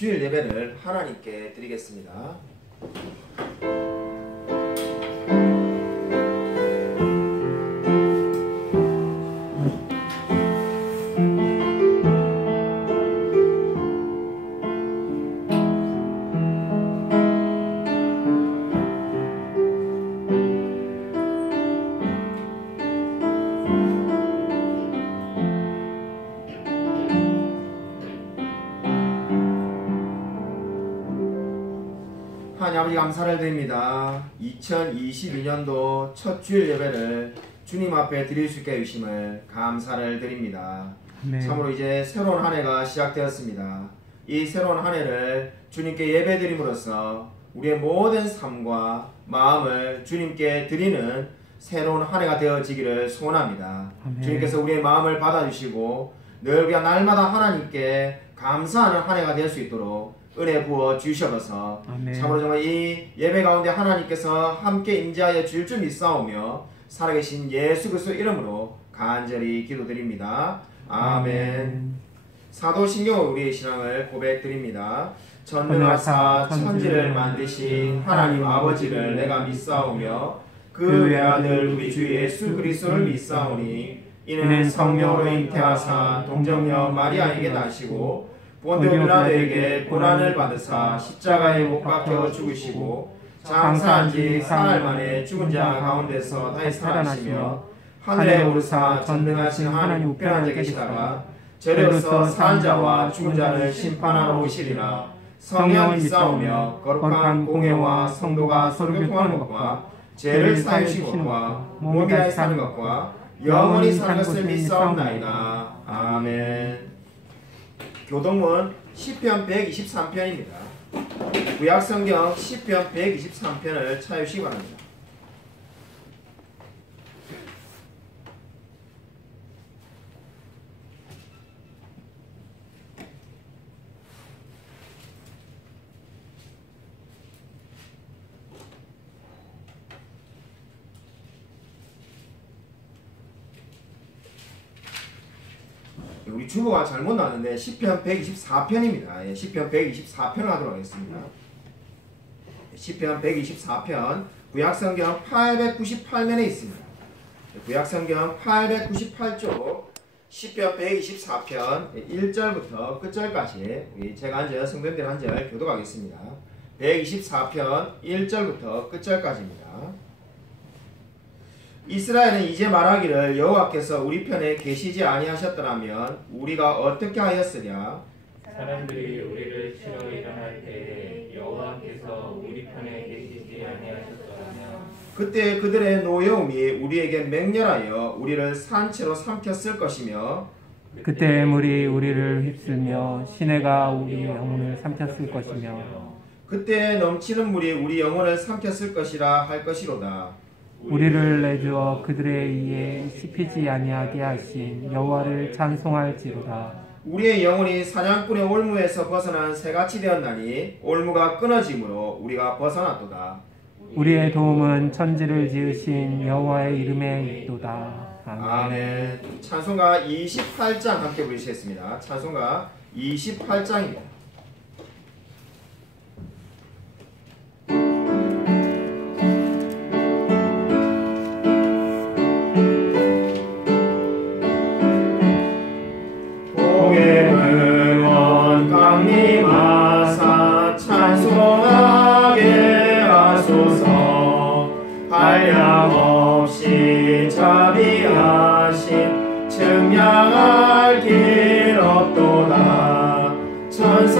주일 예배를 하나님께 드리겠습니다. 하나님 아버지 감사를 드립니다. 2022년도 첫 주일 예배를 주님 앞에 드릴 수 있게 해주심을 감사를 드립니다. 네. 참으로 이제 새로운 한 해가 시작되었습니다. 이 새로운 한 해를 주님께 예배 드림으로써 우리의 모든 삶과 마음을 주님께 드리는 새로운 한 해가 되어지기를 소원합니다. 아멘. 주님께서 우리의 마음을 받아주시고 늘 그냥 날마다 하나님께 감사하는 한 해가 될 수 있도록 은혜 부어 주셔서 참으로 정말 이 예배 가운데 하나님께서 함께 임재하여 줄 줄 믿사오며 살아계신 예수 그리스도 이름으로 간절히 기도드립니다. 아멘. 사도신경으로 우리의 신앙을 고백드립니다. 전능하사 천지를 만드신 하나님 아버지를 내가 믿사오며 그 외아들 우리 주 예수 그리스도를 믿사오니 이는 성령으로 잉태하사 동정녀 마리아에게 나시고 본디오 빌라도에게 고난을 받으사 십자가에 못 박혀 죽으시고 장사한 지 사흘 만에 죽은 자 가운데서 다시 살아나시며 하늘에 오르사 전능하신 하나님 우편한 데 계시다가 저리로서 산 자와 죽은 자를 심판하러 오시리라. 성령을 믿사오며 거룩한 공회와 성도가 서로 교통하는 것과 죄를 사하시는 것과 몸이 다시 사는 것과 영원히 사는 것을 믿사옵나이다. 아멘. 교동문 시편 123편입니다. 구약성경 시편 123편을 찾으시기 바랍니다. 우리 주보가 잘못 나왔는데 시편 124편입니다. 시편 124편을 하도록 하겠습니다. 시편 124편 구약성경 898면에 있습니다. 구약성경 898쪽 시편 124편 1절부터 끝절까지 제가 한 절, 성도님들 한 절 교독하겠습니다. 124편 1절부터 끝절까지입니다. 이스라엘은 이제 말하기를 여호와께서 우리 편에 계시지 아니하셨더라면 우리가 어떻게 하였으랴. 사람들이 우리를 치러 일어날 때에 여호와께서 우리 편에 계시지 아니하셨더라면 그때 그들의 노여움이 우리에게 맹렬하여 우리를 산채로 삼켰을 것이며 그때 물이 우리를 휩쓸며 시내가 우리 영혼을 삼켰을 것이며 그때 넘치는 물이 우리 영혼을 삼켰을 것이라 할 것이로다. 우리를 내주어 그들에 의해 씹히지 아니하게 하신 여호와를 찬송할지로다. 우리의 영혼이 사냥꾼의 올무에서 벗어난 새같이 되었나니 올무가 끊어짐으로 우리가 벗어났도다. 우리의 도움은 천지를 지으신 여호와의 이름에 있도다. 아멘. 아멘. 찬송가 28장 함께 부르시겠습니다. 찬송가 28장입니다. 한량없이 자비하신 증량할 길 없도다. 천사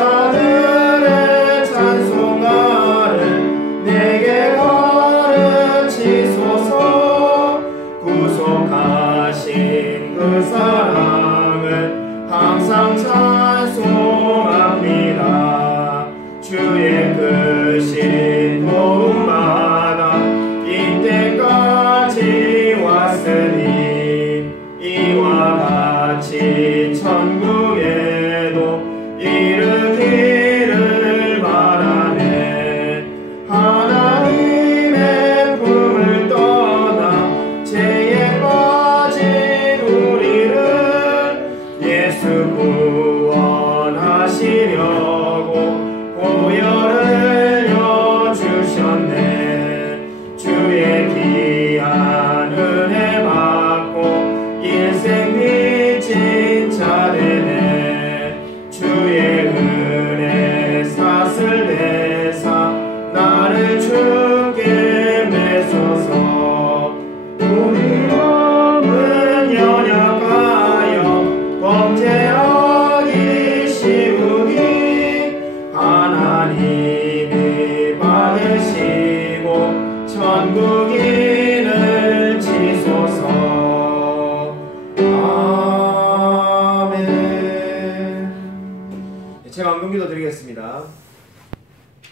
기도하겠습니다.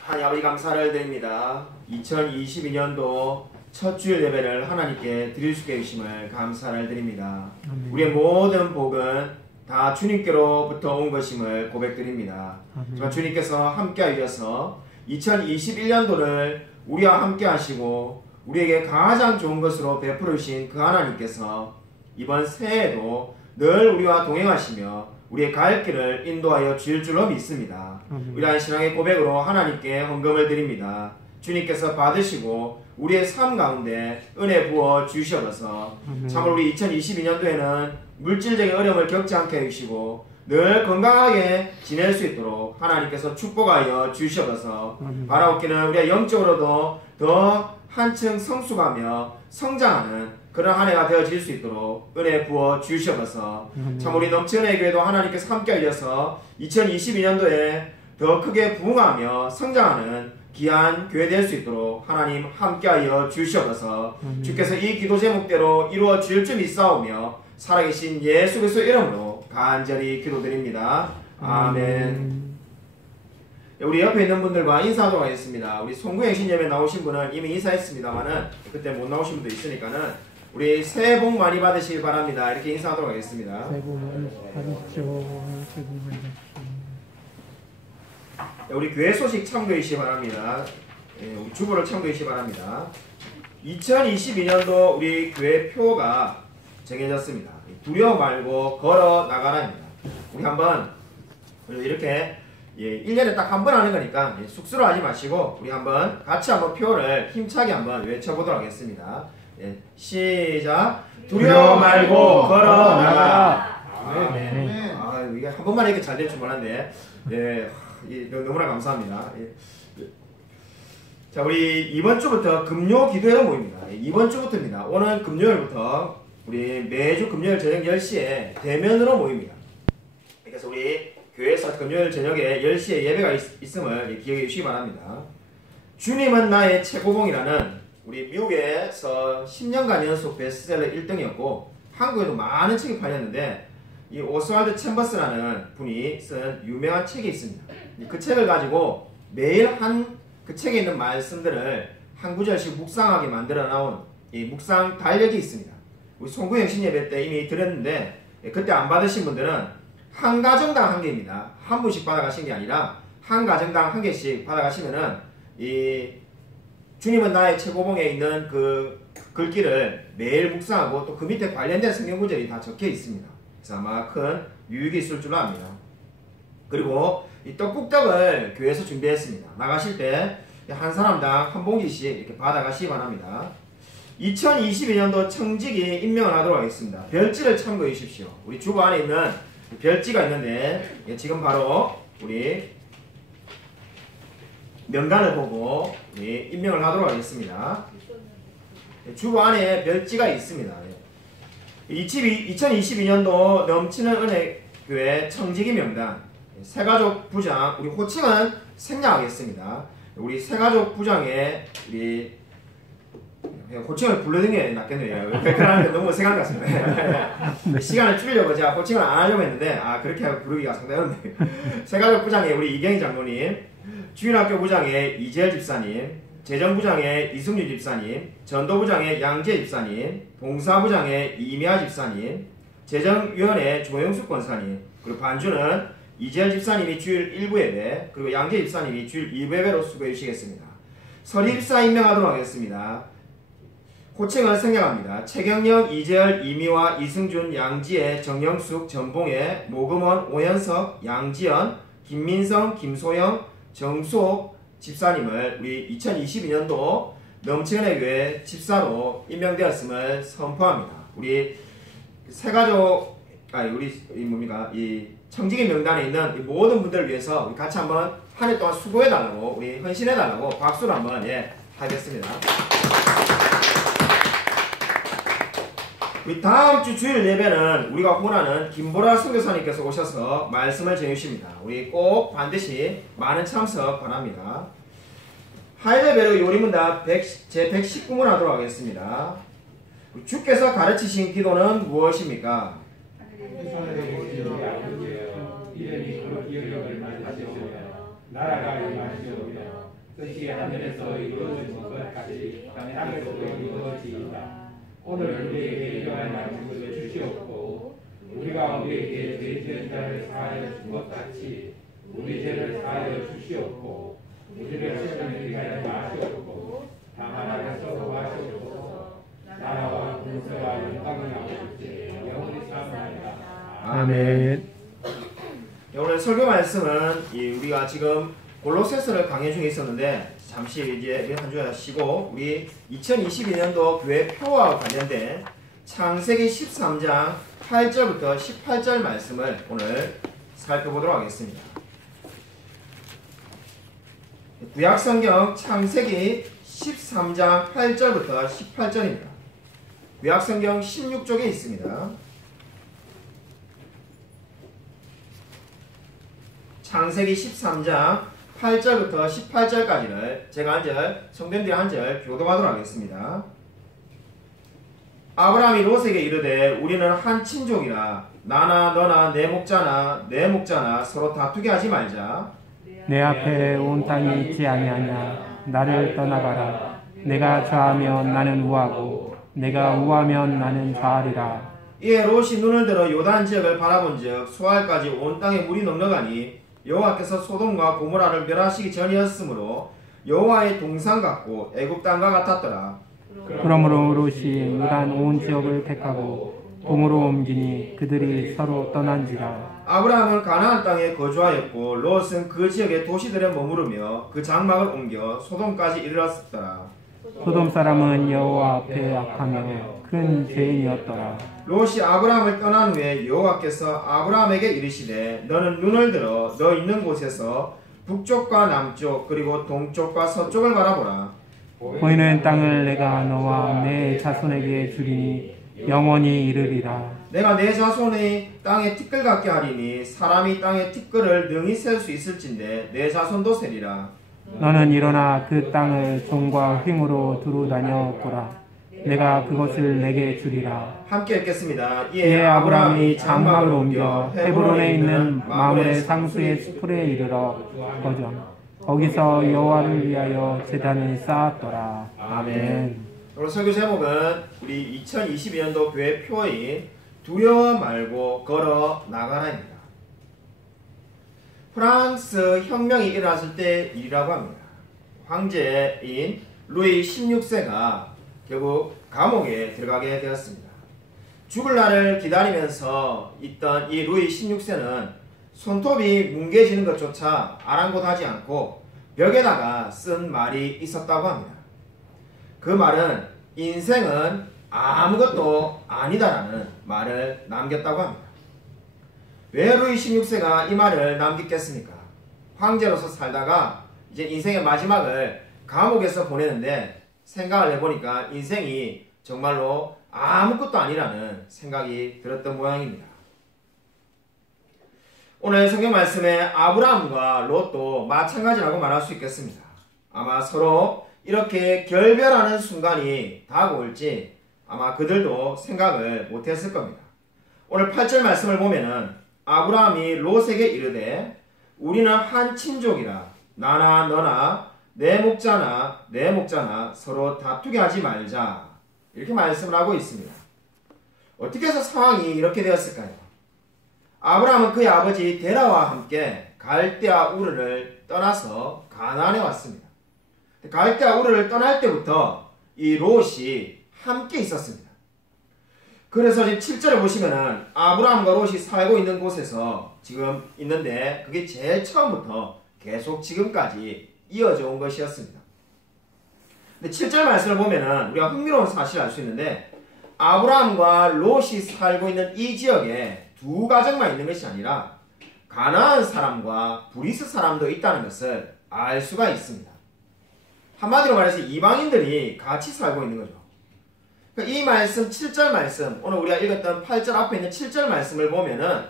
하나님 아버지 감사를 드립니다. 2022년도 첫 주일 예배를 하나님께 드릴 수 있게 해주심을 감사를 드립니다. 우리의 모든 복은 다 주님께로부터 온 것임을 고백드립니다. 정말 주님께서 함께 하셔서 2021년도를 우리와 함께 하시고 우리에게 가장 좋은 것으로 베풀어 주신 그 하나님께서 이번 새해에도 늘 우리와 동행하시며 우리의 갈 길을 인도하여 주실 줄로 믿습니다. 이러한 신앙의 고백으로 하나님께 헌금을 드립니다. 주님께서 받으시고 우리의 삶 가운데 은혜 부어 주시옵소서. 참으로 우리 2022년도에는 물질적인 어려움을 겪지 않게 해주시고 늘 건강하게 지낼 수 있도록 하나님께서 축복하여 주시옵소서. 바라옵기는 우리가 영적으로도 더 한층 성숙하며 성장하는 그런 한 해가 되어질 수 있도록 은혜 부어 주시옵소서. 참 우리 넘치는 교회도 하나님께서 함께 하셔서 2022년도에 더 크게 부흥하며 성장하는 귀한 교회 될 수 있도록 하나님 함께하여 주시옵소서. 주께서 이 기도 제목대로 이루어 주실 줄 믿사오며 살아계신 예수 그리스도 이름으로 간절히 기도드립니다. 아멘. 우리 옆에 있는 분들과 인사하도록 하겠습니다. 우리 송구행신 예배 나오신 분은 이미 인사했습니다만은 그때 못 나오신 분도 있으니까는 우리 새해 복 많이 받으시길 바랍니다. 이렇게 인사하도록 하겠습니다. 새해 복 많이 받으십시오. 우리 교회 소식 참고해 주시기 바랍니다. 우리 주보를 참고해 주시기 바랍니다. 2022년도 우리 교회 표가 정해졌습니다. 두려워 말고 걸어 나가라입니다. 우리 한번 이렇게 1년에 딱 한 번 하는 거니까 쑥스러워하지 마시고 우리 한번 같이 한번 표를 힘차게 한번 외쳐보도록 하겠습니다. 시작. 두려워 말고 걸어 나가라. 아멘. 이게 한 번만 이렇게 잘 될 줄 몰랐는데 너무나 감사합니다. 자, 우리 이번 주부터 금요 기도회로 모입니다. 이번 주부터입니다. 오늘 금요일부터 우리 매주 금요일 저녁 10시에 대면으로 모입니다. 그래서 우리 교회에서 금요일 저녁에 10시에 예배가 있음을 기억해 주시기 바랍니다. 주님은 나의 최고봉이라는 우리 미국에서 10년간 연속 베스트셀러 1등이었고 한국에도 많은 책이 팔렸는데 이 오스왈드 챔버스라는 분이 쓴 유명한 책이 있습니다. 그 책을 가지고 매일 그 책에 있는 말씀들을 한 구절씩 묵상하게 만들어 나온 이 묵상 달력이 있습니다. 우리 송구영신 예배 때 이미 드렸는데 그때 안 받으신 분들은 한 가정당 한 개입니다. 한 분씩 받아가신 게 아니라 한 가정당 한 개씩 받아가시면은 이 주님은 나의 최고봉에 있는 그 글귀를 매일 묵상하고 또 그 밑에 관련된 성경 구절이 다 적혀 있습니다. 그래서 아마 큰 유익이 있을 줄로 압니다. 그리고 이 떡국떡을 교회에서 준비했습니다. 나가실 때 한 사람당 한 봉지씩 이렇게 받아가시기 바랍니다. 2022년도 청직이 임명을 하도록 하겠습니다. 별지를 참고해 주십시오. 우리 주보 안에 있는 별지가 있는데 지금 바로 우리 명단을 보고 우리 임명을 하도록 하겠습니다. 주보 안에 별지가 있습니다. 2022년도 넘치는 은혜 교회 청지기 명단 새가족 부장 우리 호칭은 생략하겠습니다. 우리 새가족 부장의 우리 호칭을 부르는 게 낫겠네요. 그러니까 너무 생각 같습니다. 시간을 줄이려고 제가 호칭을 안 하려고 했는데 그렇게 부르기가 상당히 어렵네요. 새가족 부장의 우리 이경희 장로님, 주일학교 부장의 이재열 집사님, 재정부장의 이승윤 집사님, 전도부장의 양재 집사님, 봉사부장의 이미아 집사님, 재정위원회 조영숙 권사님, 그리고 반주는 이재열 집사님이 주일 1부 예배, 그리고 양재 집사님이 주일 2부 예배로 수고해 주시겠습니다. 서리 집사 임명하도록 하겠습니다. 호칭을 생략합니다. 최경영, 이재열, 이미화, 이승준, 양지혜, 정영숙, 전봉혜, 모금원, 오현석, 양지연, 김민성, 김소영, 정수옥 집사님을 우리 2022년도 넘치는 교회 집사로 임명되었음을 선포합니다. 우리 새가족, 이 청지기 명단에 있는 이 모든 분들을 위해서 우리 같이 한번 한 해 동안 수고해달라고, 우리 헌신해달라고 박수를 한번 하겠습니다. 우리 다음 주 주일 예배는 우리가 후원하는 김보라 선교사님께서 오셔서 말씀을 전해주십니다. 우리 꼭 반드시 많은 참석 바랍니다. 하이델베르 요리문답 제 119문 하도록 하겠습니다. 주께서 가르치신 기도는 무엇입니까? 나라가 임하시오며 뜻이 하늘에서 이루어진 것 같이 땅에서도 이루어지이다. 오늘 우리에게 일용할 양식을 주시옵고 우리가 우리에게 죄 지은 자를 사하여 준 것 같이 우리 죄를 사하여 주시옵고 우리를 시험에 들게 하지 마시옵고 다만 하나님께서 하시옵소서. 나라와 군사와 영광이 아버지 영원히 사랑하리라. 아멘. 오늘 설교 말씀은 우리가 지금 골로새서를 강의 중에 있었는데 잠시 이제 한 주에 쉬고 우리 2022년도 교회 표와 관련된 창세기 13장 8절부터 18절 말씀을 오늘 살펴보도록 하겠습니다. 구약성경 창세기 13장 8절부터 18절입니다. 구약성경 16쪽에 있습니다. 창세기 13장 8절부터 18절까지를 제가 한 절, 성도님들이 한 절 교독하도록 하겠습니다. 아브라함이 롯에게 이르되 우리는 한 친족이라 나나 너나 내 목자나 서로 다투게 하지 말자. 내 앞에 온 땅이 있지 아니하냐. 나를 떠나가라. 내가 좌하면 나는 우하고 내가 우하면 나는 좌하리라. 이에 롯이 눈을 들어 요단 지역을 바라본즉 수알까지 온 땅에 물이 넉넉하니 여호와께서 소돔과 고모라를 멸하시기 전이었으므로 여호와의 동산 같고 애굽 땅과 같았더라. 그러므로 롯이 요단 온 지역을 택하고 동으로 옮기니 그들이 서로 떠난지라. 아브라함은 가나안 땅에 거주하였고 롯은 그 지역의 도시들에 머무르며 그 장막을 옮겨 소돔까지 이르렀더라. 소돔 사람은 여호와 앞에 악하며 큰 죄인이었더라. 롯이 아브라함을 떠난 후에 여호와께서 아브라함에게 이르시되 너는 눈을 들어 너 있는 곳에서 북쪽과 남쪽 그리고 동쪽과 서쪽을 바라보라. 보이는 땅을 내가 너와 내 자손에게 주리니 영원히 이르리라. 내가 내 자손의 땅에 티끌 같게 하리니 사람이 땅에 티끌을 능히 셀 수 있을진데 내 자손도 세리라. 너는 일어나 그 땅을 종과 횡으로 두루 다녀 보라. 내가 그것을 내게 주리라. 함께 읽겠습니다. 이에 아브라함이 장막을 옮겨 헤브론에 있는 마므레 상수의 수풀에 이르러 거기서 여호와를 위하여 제단을 쌓았더라. 아멘. 오늘 설교 제목은 우리 2022년도 교회 표어인 두려워 말고 걸어 나가라입니다. 프랑스 혁명이 일어났을 때 일이라고 합니다. 황제인 루이 16세가 결국 감옥에 들어가게 되었습니다. 죽을 날을 기다리면서 있던 이 루이 16세는 손톱이 뭉개지는 것조차 아랑곳하지 않고 벽에다가 쓴 말이 있었다고 합니다. 그 말은 인생은 아무것도 아니다라는 말을 남겼다고 합니다. 왜 루이 16세가 이 말을 남겼겠습니까? 황제로서 살다가 이제 인생의 마지막을 감옥에서 보내는데 생각을 해보니까 인생이 정말로 아무것도 아니라는 생각이 들었던 모양입니다. 오늘 성경 말씀에 아브라함과 롯도 마찬가지라고 말할 수 있겠습니다. 아마 서로 이렇게 결별하는 순간이 다가올지 아마 그들도 생각을 못했을 겁니다. 오늘 8절 말씀을 보면은 아브라함이 롯에게 이르되 우리는 한 친족이라 나나 너나 내 목자나 서로 다투게 하지 말자 이렇게 말씀을 하고 있습니다. 어떻게 해서 상황이 이렇게 되었을까요? 아브라함은 그의 아버지 데라와 함께 갈대아 우르를 떠나서 가나안에 왔습니다. 갈대아 우르를 떠날 때부터 이 롯이 함께 있었습니다. 그래서 지금 7절을 보시면은 아브라함과 롯이 살고 있는 곳에서 지금 있는데 그게 제일 처음부터 계속 지금까지 이어져 온 것이었습니다. 근데 7절 말씀을 보면은 우리가 흥미로운 사실을 알 수 있는데 아브라함과 롯이 살고 있는 이 지역에 두 가정만 있는 것이 아니라 가나안 사람과 브리스 사람도 있다는 것을 알 수가 있습니다. 한마디로 말해서 이방인들이 같이 살고 있는 거죠. 이 말씀 7절 말씀 오늘 우리가 읽었던 8절 앞에 있는 7절 말씀을 보면은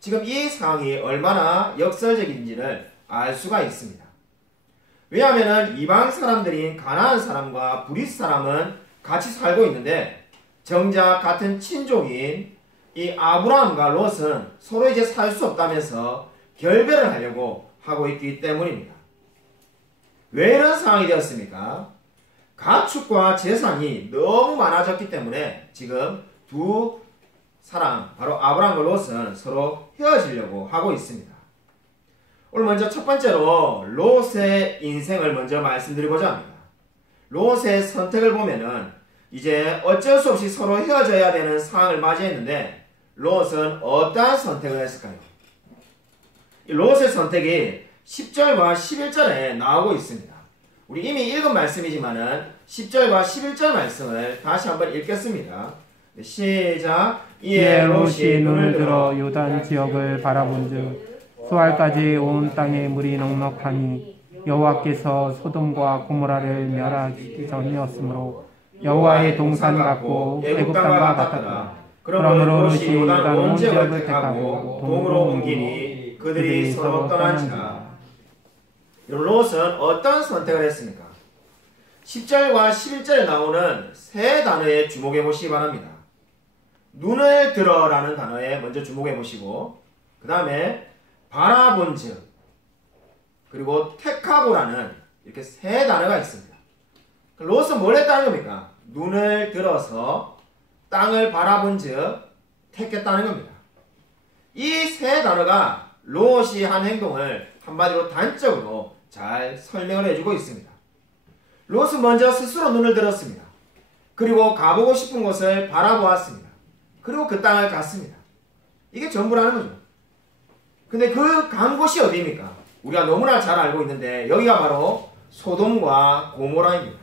지금 이 상황이 얼마나 역설적인지를 알 수가 있습니다. 왜냐하면 이방 사람들인 가나안 사람과 브리스 사람은 같이 살고 있는데 정작 같은 친족인 이 아브라함과 롯은 서로 이제 살 수 없다면서 결별을 하려고 하고 있기 때문입니다. 왜 이런 상황이 되었습니까? 가축과 재산이 너무 많아졌기 때문에 지금 두 사람, 바로 아브람과 롯은 서로 헤어지려고 하고 있습니다. 오늘 먼저 첫 번째로 롯의 인생을 먼저 말씀드리고자 합니다. 롯의 선택을 보면은 이제 어쩔 수 없이 서로 헤어져야 되는 상황을 맞이했는데 롯은 어떠한 선택을 했을까요? 롯의 선택이 10절과 11절에 나오고 있습니다. 우리 이미 읽은 말씀이지만은 10절과 11절 말씀을 다시 한번 읽겠습니다. 시작. 이에 롯이 눈을 들어 요단 지역을 바라본즉 수알까지 온 땅에 물이 넉넉하니 여호와께서 소돔과 고모라를 멸하시기 전이었으므로 여호와의 동산 같고 애굽 땅과 같았다. 그러므로 롯이 요단 온 지역을 택하고 동으로 옮기니 그들이 서로 떠난지라. 롯은 어떤 선택을 했습니까? 10절과 11절에 나오는 세 단어에 주목해 보시기 바랍니다. 눈을 들어라는 단어에 먼저 주목해 보시고 그 다음에 바라본즉 그리고 택하고라는 이렇게 세 단어가 있습니다. 롯은 뭘 했다는 겁니까? 눈을 들어서 땅을 바라본즉 택했다는 겁니다. 이 세 단어가 롯이 한 행동을 한마디로 단적으로 잘 설명을 해주고 있습니다. 롯은 먼저 스스로 눈을 들었습니다. 그리고 가보고 싶은 곳을 바라보았습니다. 그리고 그 땅을 갔습니다. 이게 전부라는 거죠. 근데 그 간 곳이 어디입니까? 우리가 너무나 잘 알고 있는데 여기가 바로 소돔과 고모라입니다.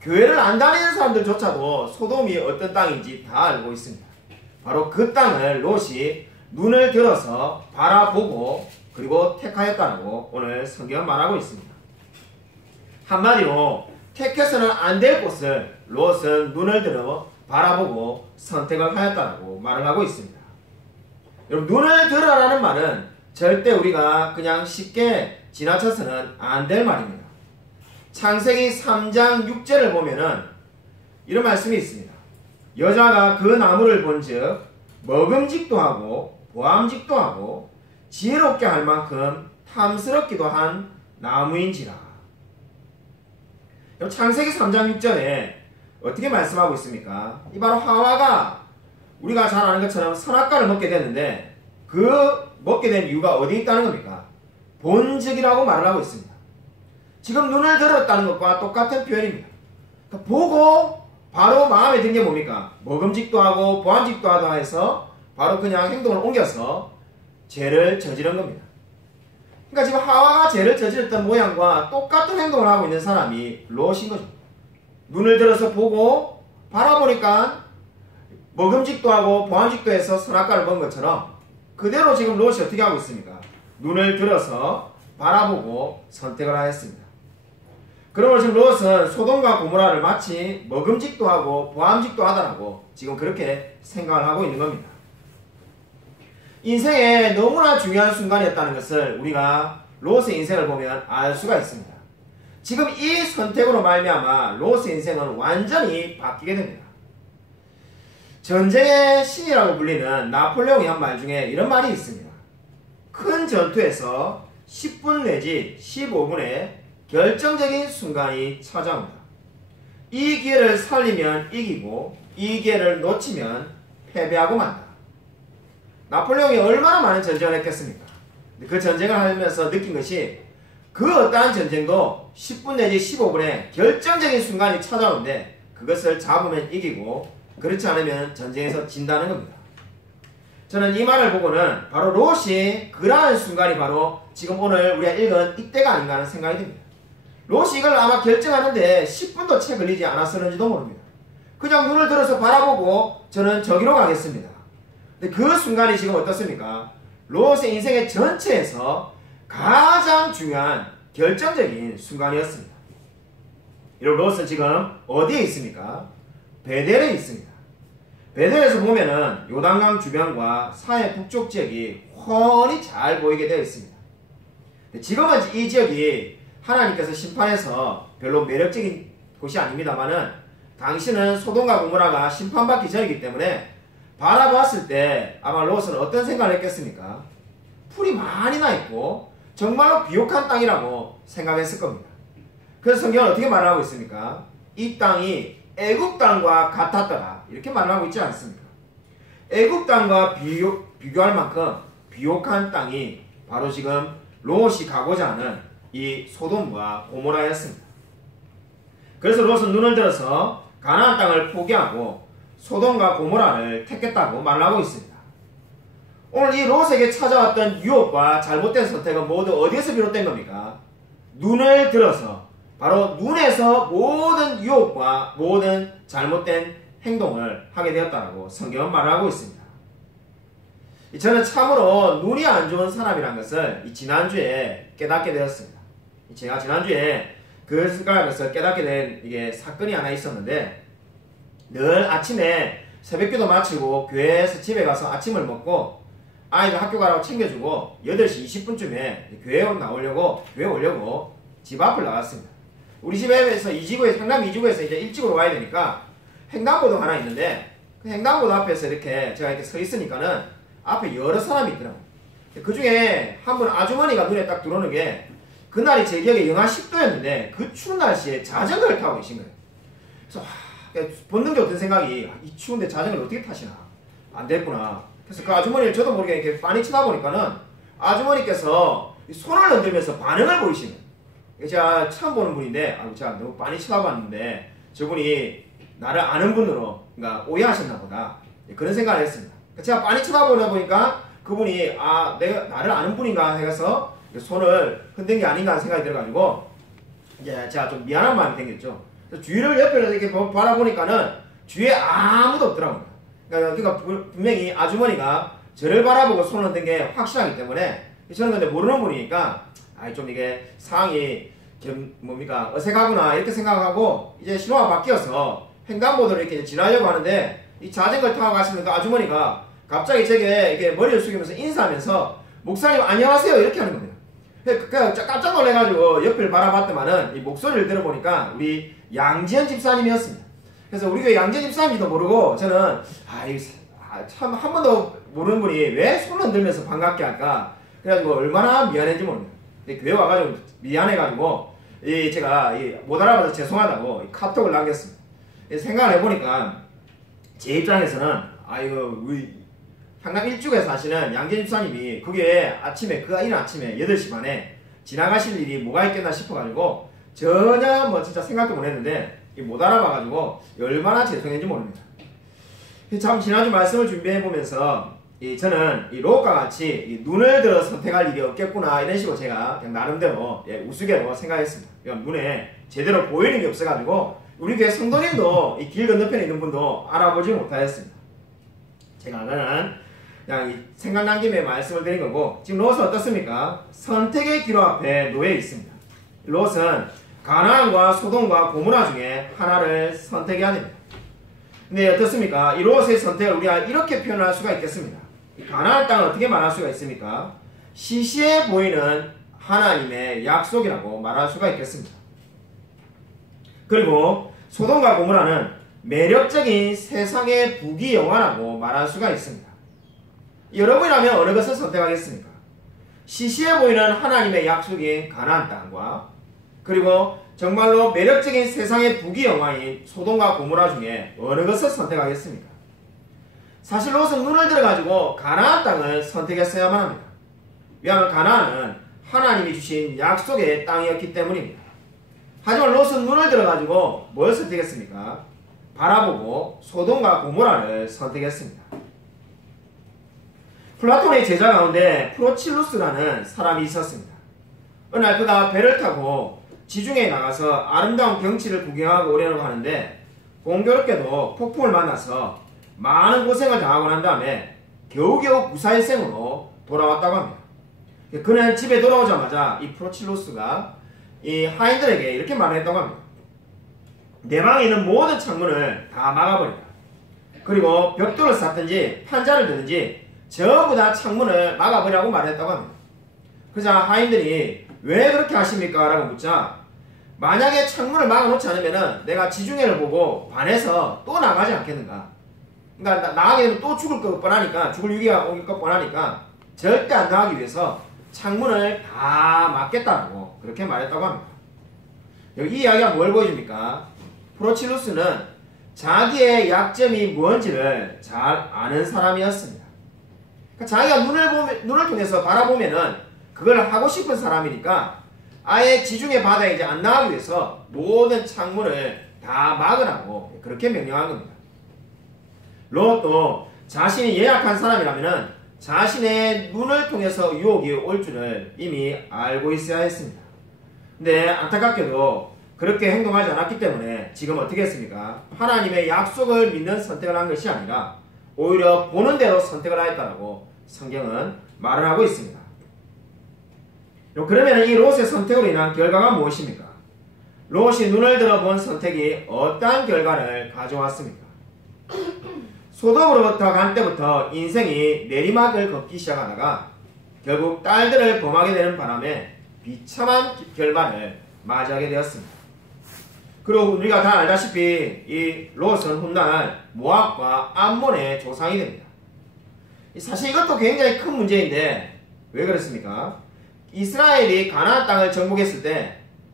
교회를 안 다니는 사람들조차도 소돔이 어떤 땅인지 다 알고 있습니다. 바로 그 땅을 롯이 눈을 들어서 바라보고 그리고 택하였다고 오늘 성경은 말하고 있습니다. 한마디로 택해서는 안 될 곳을 롯은 눈을 들어 바라보고 선택을 하였다고 말을 하고 있습니다. 여러분, 눈을 들어라는 말은 절대 우리가 그냥 쉽게 지나쳐서는 안 될 말입니다. 창세기 3장 6절을 보면은 이런 말씀이 있습니다. 여자가 그 나무를 본즉 먹음직도 하고 보암직도 하고 지혜롭게 할 만큼 탐스럽기도 한 나무인지라. 창세기 3장 6절에 어떻게 말씀하고 있습니까? 이 바로 하와가 우리가 잘 아는 것처럼 선악과를 먹게 되는데 그 먹게 된 이유가 어디에 있다는 겁니까? 본즉이라고 말을 하고 있습니다. 지금 눈을 들었다는 것과 똑같은 표현입니다. 그러니까 보고 바로 마음에 든 게 뭡니까? 먹음직도 하고 보암직도 하다 해서 바로 그냥 행동을 옮겨서 죄를 저지른 겁니다. 그러니까 지금 하와가 죄를 저질렀던 모양과 똑같은 행동을 하고 있는 사람이 롯인 거죠. 눈을 들어서 보고 바라보니까 먹음직도 하고 보암직도 해서 선악과를 먹은 것처럼 그대로 지금 롯이 어떻게 하고 있습니까? 눈을 들어서 바라보고 선택을 하였습니다. 그러므로 지금 롯은 소돔과 고모라를 마치 먹음직도 하고 보암직도 하다라고 지금 그렇게 생각을 하고 있는 겁니다. 인생에 너무나 중요한 순간이었다는 것을 우리가 롯의 인생을 보면 알 수가 있습니다. 지금 이 선택으로 말미암아 롯의 인생은 완전히 바뀌게 됩니다. 전쟁의 신이라고 불리는 나폴레옹이 한 말 중에 이런 말이 있습니다. 큰 전투에서 10분 내지 15분의 결정적인 순간이 찾아온다. 이 기회를 살리면 이기고 이 기회를 놓치면 패배하고 만다. 나폴레옹이 얼마나 많은 전쟁을 했겠습니까? 그 전쟁을 하면서 느낀 것이 그 어떠한 전쟁도 10분 내지 15분의 결정적인 순간이 찾아오는데 그것을 잡으면 이기고 그렇지 않으면 전쟁에서 진다는 겁니다. 저는 이 말을 보고는 바로 롯이 그러한 순간이 바로 지금 오늘 우리가 읽은 이때가 아닌가 하는 생각이 듭니다. 롯이 이걸 아마 결정하는데 10분도 채 걸리지 않았었는지도 모릅니다. 그냥 눈을 들어서 바라보고 저는 저기로 가겠습니다. 근데 그 순간이 지금 어떻습니까? 롯의 인생의 전체에서 가장 중요한 결정적인 순간이었습니다. 여러분, 롯은 지금 어디에 있습니까? 베델에 있습니다. 베델에서 보면은 요단강 주변과 사해 북쪽 지역이 훤히 잘 보이게 되어 있습니다. 지금은 이 지역이 하나님께서 심판해서 별로 매력적인 곳이 아닙니다만은 당시는 소돔과 고모라가 심판받기 전이기 때문에 바라봤을 때 아마 롯은 어떤 생각을 했겠습니까? 풀이 많이 나 있고 정말로 비옥한 땅이라고 생각했을 겁니다. 그래서 성경은 어떻게 말하고 있습니까? 이 땅이 애굽 땅과 같았더라 이렇게 말하고 있지 않습니까? 애굽 땅과 비교할 만큼 비옥한 땅이 바로 지금 롯이 가고자 하는 이 소돔과 고모라였습니다. 그래서 롯은 눈을 들어서 가나안 땅을 포기하고 소돔과 고모라를 택했다고 말하고 있습니다. 오늘 이 롯에게 찾아왔던 유혹과 잘못된 선택은 모두 어디에서 비롯된 겁니까? 눈을 들어서 바로 눈에서 모든 유혹과 모든 잘못된 행동을 하게 되었다고 성경은 말하고 있습니다. 저는 참으로 눈이 안 좋은 사람이란 것을 지난주에 깨닫게 되었습니다. 제가 지난주에 그 습관에서 깨닫게 된 이게 사건이 하나 있었는데, 늘 아침에 새벽기도 마치고 교회에서 집에 가서 아침을 먹고 아이들 학교 가라고 챙겨주고 8시 20분쯤에 교회 오려고 집 앞을 나갔습니다. 우리 집에서 상남 2지구에서 이제 일찍으로 와야 되니까 횡단보도가 하나 있는데, 그 횡단보도 앞에서 이렇게 제가 이렇게 서 있으니까는 앞에 여러 사람이 있더라고요. 그 중에 한 분 아주머니가 눈에 딱 들어오는 게, 그날이 제 기억에 영하 10도였는데 그 추운 날씨에 자전거를 타고 계신 거예요. 그래서 본능적으로 어떤 생각이, 이 추운데 자전거를 어떻게 타시나, 안 됐구나. 그래서 그 아주머니를 저도 모르게 이렇게 빤히 쳐다보니까는 아주머니께서 손을 흔들면서 반응을 보이시는 거예요. 제가 처음 보는 분인데, 제가 너무 빤히 쳐다봤는데 저분이 나를 아는 분으로 그러니까 오해하셨나 보다, 그런 생각을 했습니다. 제가 빤히 쳐다보다 보니까 그분이 내가 나를 아는 분인가 해서 손을 흔든 게 아닌가 하는 생각이 들어가지고 이제 제가 좀 미안한 마음이 생겼죠. 주위를 옆에서 이렇게 바라보니까는 주위에 아무도 없더라고요. 그러니까 분명히 아주머니가 저를 바라보고 손을 흔든 게 확실하기 때문에, 저는 근데 모르는 분이니까 좀 이게 상황이 좀 뭡니까 어색하구나 이렇게 생각하고 이제 신호가 바뀌어서 횡단보도를 이렇게 지나려고 하는데, 이 자전거를 타고 가시는 그 아주머니가 갑자기 제게 이렇게 머리를 숙이면서 인사하면서 목사님 안녕하세요 이렇게 하는 겁니다. 그래서 깜짝 놀래가지고 옆을 바라봤더만은 이 목소리를 들어보니까 우리 양지연 집사님이었습니다. 그래서 우리 교회 양지연 집사님인지도 모르고 저는 참 한 번도 모르는 분이 왜 손을 흔들면서 반갑게 할까, 그래가지고 얼마나 미안했는지 모릅니다. 근데 교회 와가지고 미안해가지고 제가 못 알아봐서 죄송하다고 카톡을 남겼습니다. 생각을 해보니까 제 입장에서는 우리 상남 일주에 사시는 양재 집사님이 그게 이른 아침에 8시 반에 지나가실 일이 뭐가 있겠나 싶어가지고 전혀 진짜 생각도 못했는데 못 알아봐가지고 얼마나 죄송했는지 모릅니다. 참 지난주 말씀을 준비해보면서 저는 롯과 같이 눈을 들어 선택할 일이 없겠구나 이런 식으로 제가 그냥 나름대로 우스개로 생각했습니다. 눈에 제대로 보이는 게 없어가지고 우리 교회 성도님도 이 길 건너편에 있는 분도 알아보지 못하였습니다. 제가 그냥 생각난 김에 말씀을 드린 거고, 지금 롯은 어떻습니까? 선택의 기로 앞에 놓여 있습니다. 롯은 가나안과 소돔과 고모라 중에 하나를 선택해야 됩니다. 근데 어떻습니까? 이 롯의 선택을 우리가 이렇게 표현할 수가 있겠습니다. 가나안 땅을 어떻게 말할 수가 있습니까? 시시해 보이는 하나님의 약속이라고 말할 수가 있겠습니다. 그리고 소돔과 고모라는 매력적인 세상의 부귀영화라고 말할 수가 있습니다. 여러분이라면 어느 것을 선택하겠습니까? 시시해 보이는 하나님의 약속인 가나안 땅과 그리고 정말로 매력적인 세상의 부귀영화인 소돔과 고모라 중에 어느 것을 선택하겠습니까? 사실 롯은 눈을 들어가지고 가나안 땅을 선택했어야만 합니다. 왜냐하면 가나안은 하나님이 주신 약속의 땅이었기 때문입니다. 하지만 롯은 눈을 들어가지고 뭘 선택했습니까? 바라보고 소돔과 고모라를 선택했습니다. 플라톤의 제자 가운데 프로칠루스라는 사람이 있었습니다. 어느 날 그가 배를 타고 지중해에 나가서 아름다운 경치를 구경하고 오려고 하는데 공교롭게도 폭풍을 만나서 많은 고생을 당하고 난 다음에 겨우겨우 무사일생으로 돌아왔다고 합니다. 그는 집에 돌아오자마자 이 프로칠루스가 이 하인들에게 이렇게 말을 했다고 합니다. 내 방에 있는 모든 창문을 다 막아버리라. 그리고 벽돌을 쌓든지 판자를 드든지 전부 다 창문을 막아버리라고 말했다고 합니다. 그래서 하인들이 왜 그렇게 하십니까? 라고 묻자, 만약에 창문을 막아놓지 않으면 내가 지중해를 보고 반해서 또 나가지 않겠는가. 그러니까 나가게 되면 또 죽을 것 뻔하니까, 죽을 위기가 올 것 뻔하니까 절대 안 나가기 위해서 창문을 다 막겠다고 그렇게 말했다고 합니다. 여기 이 이야기가 뭘 보여줍니까? 프로칠루스는 자기의 약점이 뭔지를 잘 아는 사람이었습니다. 그러니까 자기가 눈을 통해서 바라보면은 그걸 하고 싶은 사람이니까 아예 지중해 바다에 이제 안 나가기 위해서 모든 창문을 다 막으라고 그렇게 명령한 겁니다. 롯도 자신이 예약한 사람이라면은 자신의 눈을 통해서 유혹이 올 줄을 이미 알고 있어야 했습니다. 근데 안타깝게도 그렇게 행동하지 않았기 때문에 지금 어떻게 했습니까? 하나님의 약속을 믿는 선택을 한 것이 아니라 오히려 보는 대로 선택을 하였다고 성경은 말을 하고 있습니다. 그러면 이 롯의 선택으로 인한 결과가 무엇입니까? 롯이 눈을 들어본 선택이 어떠한 결과를 가져왔습니까? 소돔으로부터 간 때부터 인생이 내리막을 걷기 시작하다가 결국 딸들을 범하게 되는 바람에 비참한 결말을 맞이하게 되었습니다. 그리고 우리가 다 알다시피 이 롯은 훗날 모압과 암몬의 조상이 됩니다. 사실 이것도 굉장히 큰 문제인데 왜 그렇습니까? 이스라엘이 가나안 땅을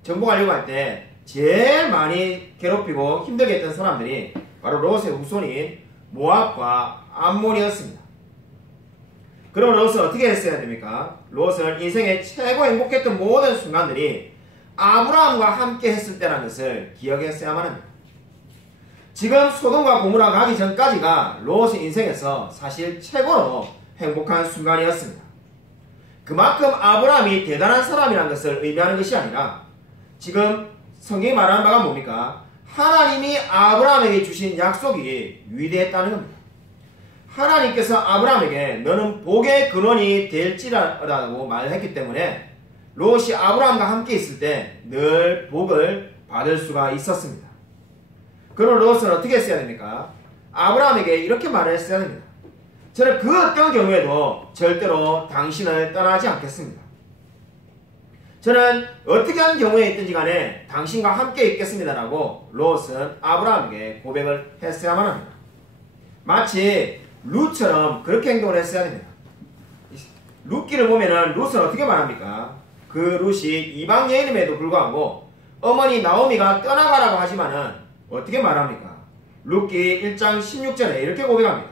정복하려고 할 때 제일 많이 괴롭히고 힘들게 했던 사람들이 바로 롯의 후손인 모압과 암몬이었습니다. 그럼 롯은 어떻게 했어야 됩니까? 롯은 인생의 최고 행복했던 모든 순간들이 아브라함과 함께 했을 때라는 것을 기억했어야만 합니다. 지금 소돔과 고모라 가기 전까지가 롯의 인생에서 사실 최고로 행복한 순간이었습니다. 그만큼 아브라함이 대단한 사람이라는 것을 의미하는 것이 아니라 지금 성경이 말하는 바가 뭡니까? 하나님이 아브라함에게 주신 약속이 위대했다는 겁니다. 하나님께서 아브라함에게 너는 복의 근원이 될지라고 말했기 때문에 롯이 아브라함과 함께 있을 때 늘 복을 받을 수가 있었습니다. 그럼 롯은 어떻게 했어야 됩니까? 아브라함에게 이렇게 말을 했어야 됩니다. 저는 그 어떤 경우에도 절대로 당신을 떠나지 않겠습니다. 저는 어떻게 하는 경우에 있든지 간에 당신과 함께 있겠습니다라고 롯은 아브라함에게 고백을 했어야만 합니다. 마치 룻처럼 그렇게 행동을 했어야 됩니다. 룻기를 보면은 룻은 어떻게 말합니까? 그 룻이 이방 여인임에도 불구하고 어머니 나오미가 떠나가라고 하지만은 어떻게 말합니까? 룻기 1장 16절에 이렇게 고백합니다.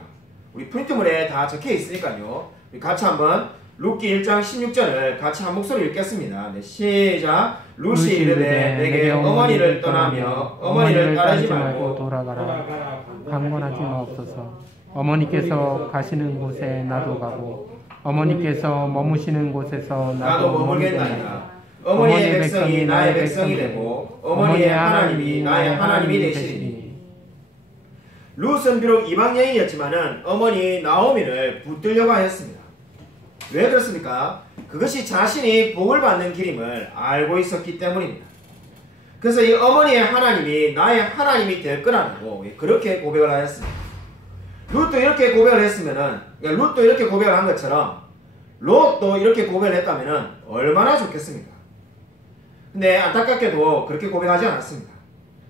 우리 프린트물에 다 적혀 있으니까요. 우리 같이 한번 룻기 1장 16절을 같이 한 목소리 읽겠습니다. 네, 시작. 룻이 이르되 내게 어머니를 떠나며 어머니를 따르지 말고 돌아가라. 강권하지 마옵소서. 어머니께서 가시는 곳에 나도 가고 어머니께서 머무시는 곳에서 나도 머물겠나이다. 어머니의 백성이 나의 백성이 되고 어머니의 하나님이 나의 하나님이 되시리니. 룻은 비록 이방 여인이었지만은 어머니 나오미를 붙들려고 하였습니다. 왜 그렇습니까? 그것이 자신이 복을 받는 길임을 알고 있었기 때문입니다. 그래서 이 어머니의 하나님이 나의 하나님이 될 거라고 그렇게 고백을 하였습니다. 룻도 이렇게 고백을 했으면은, 룻도 이렇게 고백을 한 것처럼 롯도 이렇게 고백을 했다면은 얼마나 좋겠습니까? 근데 안타깝게도 그렇게 고백하지 않았습니다.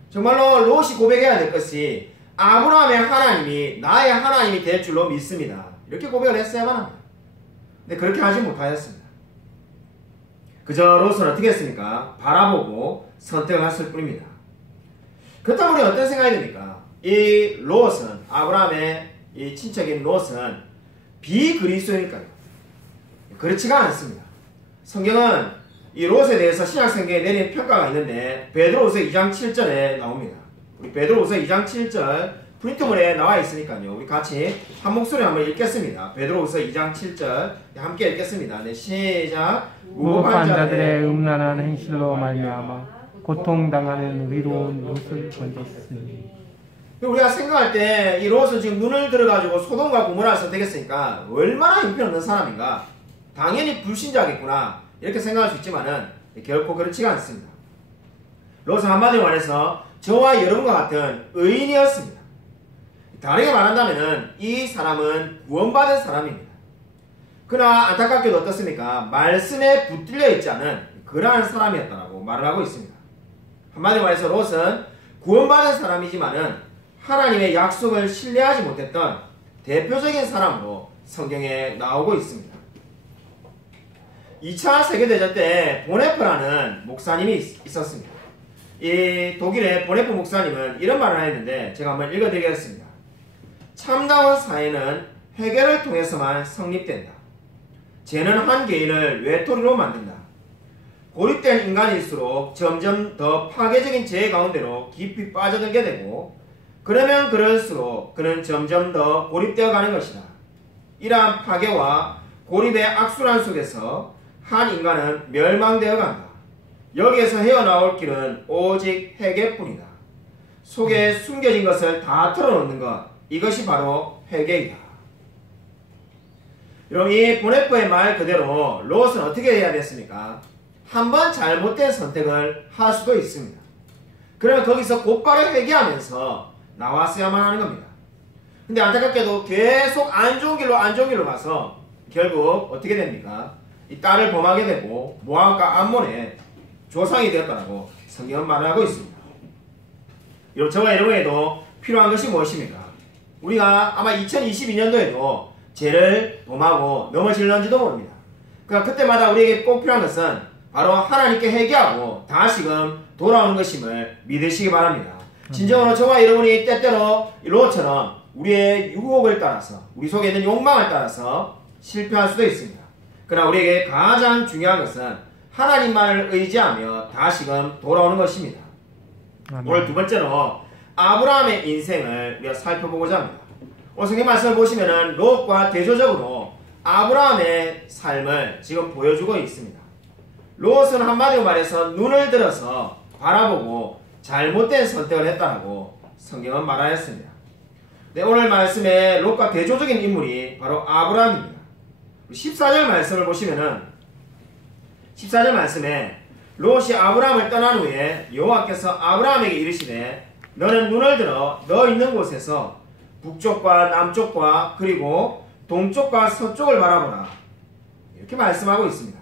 정말로 롯이 고백해야 될 것이 아브라함의 하나님이 나의 하나님이 될 줄로 믿습니다. 이렇게 고백을 했어야만 합니다. 근데 그렇게 하지 못하였습니다. 그저 롯은 어떻게 했습니까? 바라보고 선택을 했을 뿐입니다. 그렇다면 우리 어떤 생각이 듭니까? 이 롯은, 아브라함의 이 친척인 롯은 비그리스도일까요? 그렇지가 않습니다. 성경은 이 롯에 대해서 신약성경에 내린 평가가 있는데 베드로후서 2장 7절에 나옵니다. 우리 베드로후서 2장 7절 프린트물에 나와 있으니까요. 우리 같이 한 목소리 한번 읽겠습니다. 베드로후서 2장 7절 함께 읽겠습니다. 네, 시작. 무법한 자들의 음란한 행실로 말미암아 고통당하는 의로운 롯을 건졌으니. 우리가 생각할 때 이 롯은 지금 눈을 들어가지고 소돔과 고모라를 선택했으니까 얼마나 형편없는 사람인가, 당연히 불신자겠구나 이렇게 생각할 수 있지만은 결코 그렇지가 않습니다. 롯은 한마디로 말해서 저와 여러분과 같은 의인이었습니다. 다르게 말한다면은 이 사람은 구원받은 사람입니다. 그러나 안타깝게도 어떻습니까? 말씀에 붙들려 있지 않은 그러한 사람이었다고 말을 하고 있습니다. 한마디로 말해서 롯은 구원받은 사람이지만은 하나님의 약속을 신뢰하지 못했던 대표적인 사람으로 성경에 나오고 있습니다. 2차 세계대전 때 보네프라는 목사님이 있었습니다. 이 독일의 보네프 목사님은 이런 말을 했는데 제가 한번 읽어드리겠습니다. 참다운 사회는 회개를 통해서만 성립된다. 죄는 한 개인을 외톨이로 만든다. 고립된 인간일수록 점점 더 파괴적인 죄 가운데로 깊이 빠져들게 되고 그러면 그럴수록 그는 점점 더 고립되어 가는 것이다. 이러한 파괴와 고립의 악순환 속에서 한 인간은 멸망되어 간다. 여기에서 헤어나올 길은 오직 회개뿐이다. 속에 숨겨진 것을 다 털어놓는 것, 이것이 바로 회개이다. 여러분, 이 보네프의 말 그대로 롯은 어떻게 해야 됐습니까? 한번 잘못된 선택을 할 수도 있습니다. 그러면 거기서 곧바로 회개하면서 나왔어야만 하는 겁니다. 근데 안타깝게도 계속 안 좋은 길로 가서 결국 어떻게 됩니까? 이 딸을 범하게 되고 모압과 암몬의 조상이 되었다고 성경은 말하고 있습니다. 여러분, 저와 여러분에도 필요한 것이 무엇입니까? 우리가 아마 2022년도에도 죄를 범하고 넘어질런지도 모릅니다. 그러니까 그때마다 우리에게 꼭 필요한 것은 바로 하나님께 회개하고 다시금 돌아오는 것임을 믿으시기 바랍니다. 진정으로 저와 여러분이 때때로 롯처럼 우리의 유혹을 따라서 우리 속에 있는 욕망을 따라서 실패할 수도 있습니다. 그러나 우리에게 가장 중요한 것은 하나님만을 의지하며 다시금 돌아오는 것입니다. 아멘. 오늘 두 번째로 아브라함의 인생을 우리가 살펴보고자 합니다. 오늘 성경 말씀을 보시면은 롯과 대조적으로 아브라함의 삶을 지금 보여주고 있습니다. 롯은 한마디로 말해서 눈을 들어서 바라보고 잘못된 선택을 했다고 성경은 말하였습니다. 네, 오늘 말씀에 롯과 대조적인 인물이 바로 아브라함입니다. 14절 말씀을 보시면은 14절 말씀에 롯이 아브라함을 떠난 후에 여호와께서 아브라함에게 이르시되 너는 눈을 들어 너 있는 곳에서 북쪽과 남쪽과 그리고 동쪽과 서쪽을 바라보라. 이렇게 말씀하고 있습니다.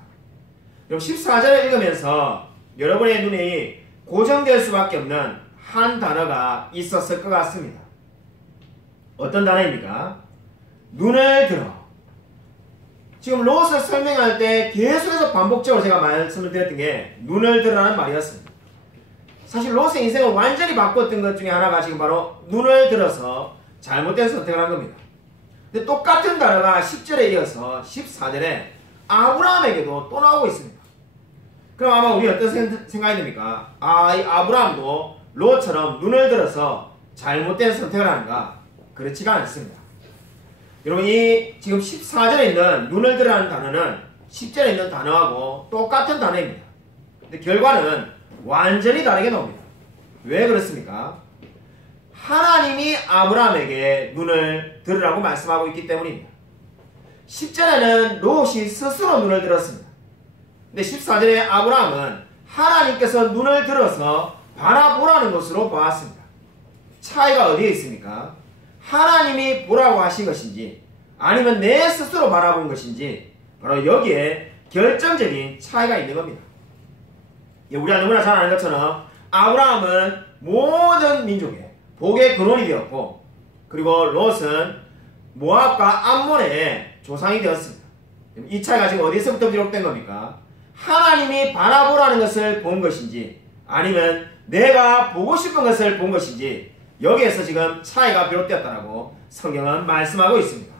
14절을 읽으면서 여러분의 눈이 고정될 수밖에 없는 한 단어가 있었을 것 같습니다. 어떤 단어입니까? 눈을 들어. 지금 롯을 설명할 때 계속해서 반복적으로 제가 말씀을 드렸던 게 눈을 들어라는 말이었습니다. 사실 롯의 인생을 완전히 바꿨던 것 중에 하나가 지금 바로 눈을 들어서 잘못된 선택을 한 겁니다. 근데 똑같은 단어가 10절에 이어서 14절에 아브라함에게도 또 나오고 있습니다. 그럼 아마 우리 어떤 생각이 듭니까? 이 아브라함도 롯처럼 눈을 들어서 잘못된 선택을 하는가? 그렇지가 않습니다. 여러분, 이 지금 14절에 있는 눈을 들어라는 단어는 10절에 있는 단어하고 똑같은 단어입니다. 근데 결과는 완전히 다르게 나옵니다. 왜 그렇습니까? 하나님이 아브라함에게 눈을 들으라고 말씀하고 있기 때문입니다. 10절에는 롯이 스스로 눈을 들었습니다. 근데 14절에 아브라함은 하나님께서 눈을 들어서 바라보라는 것으로 보았습니다. 차이가 어디에 있습니까? 하나님이 보라고 하신 것인지 아니면 내 스스로 바라본 것인지 바로 여기에 결정적인 차이가 있는 겁니다. 우리가 너무나 잘 아는 것처럼 아브라함은 모든 민족의 복의 근원이 되었고 그리고 롯은 모압과 암몬의 조상이 되었습니다. 이 차이가 지금 어디서부터 비롯된 겁니까? 하나님이 바라보라는 것을 본 것인지 아니면 내가 보고 싶은 것을 본 것인지 여기에서 지금 차이가 비롯되었다고 성경은 말씀하고 있습니다.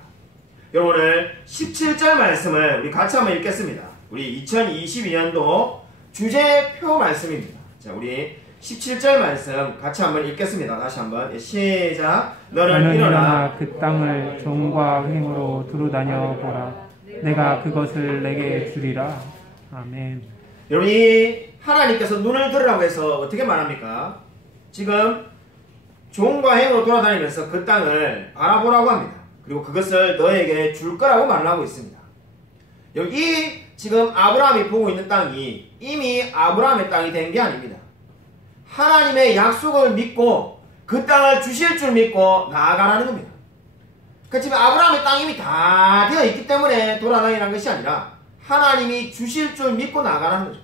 여러분, 오늘 17절 말씀을 우리 같이 한번 읽겠습니다. 우리 2022년도 주제표 말씀입니다. 자, 우리 17절 말씀 같이 한번 읽겠습니다. 다시 한번 시작. 너는 일어나 그 땅을 종과 힘으로 두루다녀 보라. 내가 그것을 내게 주리라. 아멘. 여러분, 이 하나님께서 눈을 들으라고 해서 어떻게 말합니까? 지금 종과 행으로 돌아다니면서 그 땅을 바라보라고 합니다. 그리고 그것을 너에게 줄 거라고 말을 하고 있습니다. 여기 지금 아브라함이 보고 있는 땅이 이미 아브라함의 땅이 된 게 아닙니다. 하나님의 약속을 믿고 그 땅을 주실 줄 믿고 나아가라는 겁니다. 그러니까 지금 아브라함의 땅이 이미 다 되어 있기 때문에 돌아다니라는 것이 아니라 하나님이 주실 줄 믿고 나아가라는 거죠.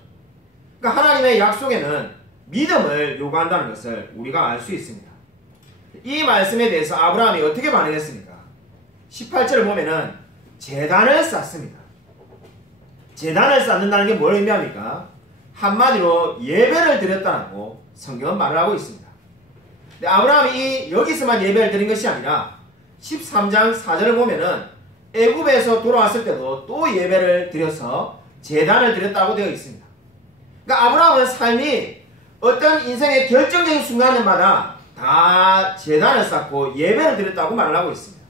그러니까 하나님의 약속에는 믿음을 요구한다는 것을 우리가 알 수 있습니다. 이 말씀에 대해서 아브라함이 어떻게 반응했습니까? 18절을 보면은 제단을 쌓습니다. 제단을 쌓는다는 게 뭘 의미합니까? 한마디로 예배를 드렸다라고 성경은 말을 하고 있습니다. 근데 아브라함이 여기서만 예배를 드린 것이 아니라 13장 4절을 보면은 애굽에서 돌아왔을 때도 또 예배를 드려서 제단을 드렸다고 되어 있습니다. 그러니까 아브라함은 삶이 어떤 인생의 결정적인 순간마다 다 제단을 쌓고 예배를 드렸다고 말을 하고 있습니다.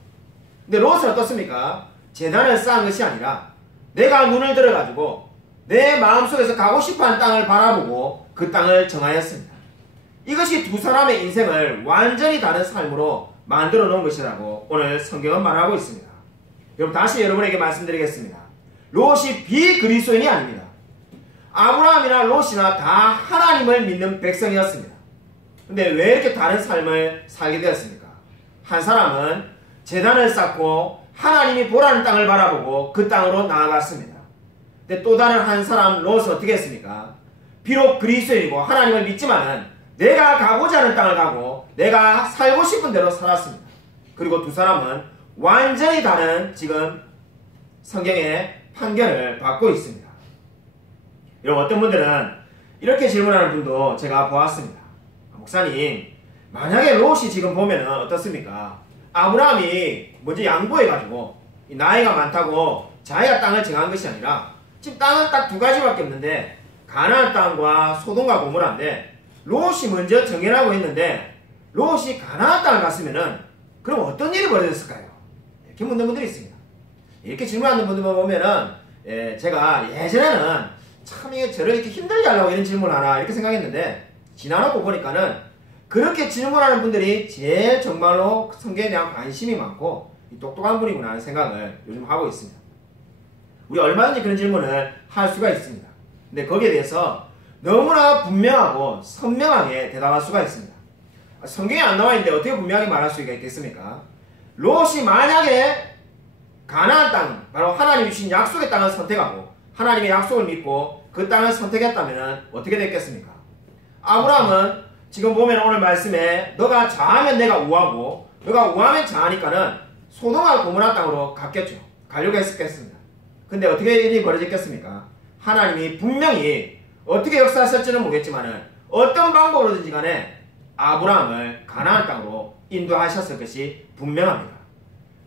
근데 롯은 어떻습니까? 제단을 쌓은 것이 아니라 내가 눈을 들어가지고 내 마음속에서 가고 싶어하는 땅을 바라보고 그 땅을 정하였습니다. 이것이 두 사람의 인생을 완전히 다른 삶으로 만들어 놓은 것이라고 오늘 성경은 말하고 있습니다. 여러분 다시 여러분에게 말씀드리겠습니다. 롯이 비그리스도인이 아닙니다. 아브라함이나 롯이나 다 하나님을 믿는 백성이었습니다. 근데 왜 이렇게 다른 삶을 살게 되었습니까? 한 사람은 제단을 쌓고 하나님이 보라는 땅을 바라보고 그 땅으로 나아갔습니다. 근데 또 다른 한 사람 롯은 어떻게 했습니까? 비록 그리스도인이고 하나님을 믿지만은 내가 가고자 하는 땅을 가고 내가 살고 싶은 대로 살았습니다. 그리고 두 사람은 완전히 다른 지금 성경의 판결을 받고 있습니다. 여러분 어떤 분들은 이렇게 질문하는 분도 제가 보았습니다. 목사님, 만약에 롯이 지금 보면은 어떻습니까? 아브라함이 먼저 양보해가지고 나이가 많다고 자기가 땅을 정한 것이 아니라 지금 땅은 딱 두 가지밖에 없는데 가나안 땅과 소돔과 고모라인데 롯이 먼저 정해라고 했는데 롯이 가나안 땅을 갔으면은 그럼 어떤 일이 벌어졌을까요? 이렇게 묻는 분들이 있습니다. 이렇게 질문하는 분들만 보면은 제가 예전에는 참 이게 저를 이렇게 힘들게 하려고 이런 질문을 하나 이렇게 생각했는데 지나놓고 보니까는 그렇게 질문하는 분들이 제일 정말로 성경에 대한 관심이 많고 똑똑한 분이구나 하는 생각을 요즘 하고 있습니다. 우리 얼마든지 그런 질문을 할 수가 있습니다. 근데 거기에 대해서 너무나 분명하고 선명하게 대답할 수가 있습니다. 성경에 안 나와 있는데 어떻게 분명하게 말할 수가 있겠습니까? 롯이 만약에 가나안 땅, 바로 하나님이 주신 약속의 땅을 선택하고 하나님의 약속을 믿고 그 땅을 선택했다면 어떻게 됐겠습니까? 아브라함은 지금 보면 오늘 말씀에 너가 좌하면 내가 우하고 너가 우하면 좌하니까는 소돔과 고모라 땅으로 갔겠죠. 가려고 했었겠습니다. 근데 어떻게 일이 벌어졌겠습니까? 하나님이 분명히 어떻게 역사하실지는 모르겠지만은 어떤 방법으로든지 간에 아브라함을 가나안 땅으로 인도하셨을 것이 분명합니다.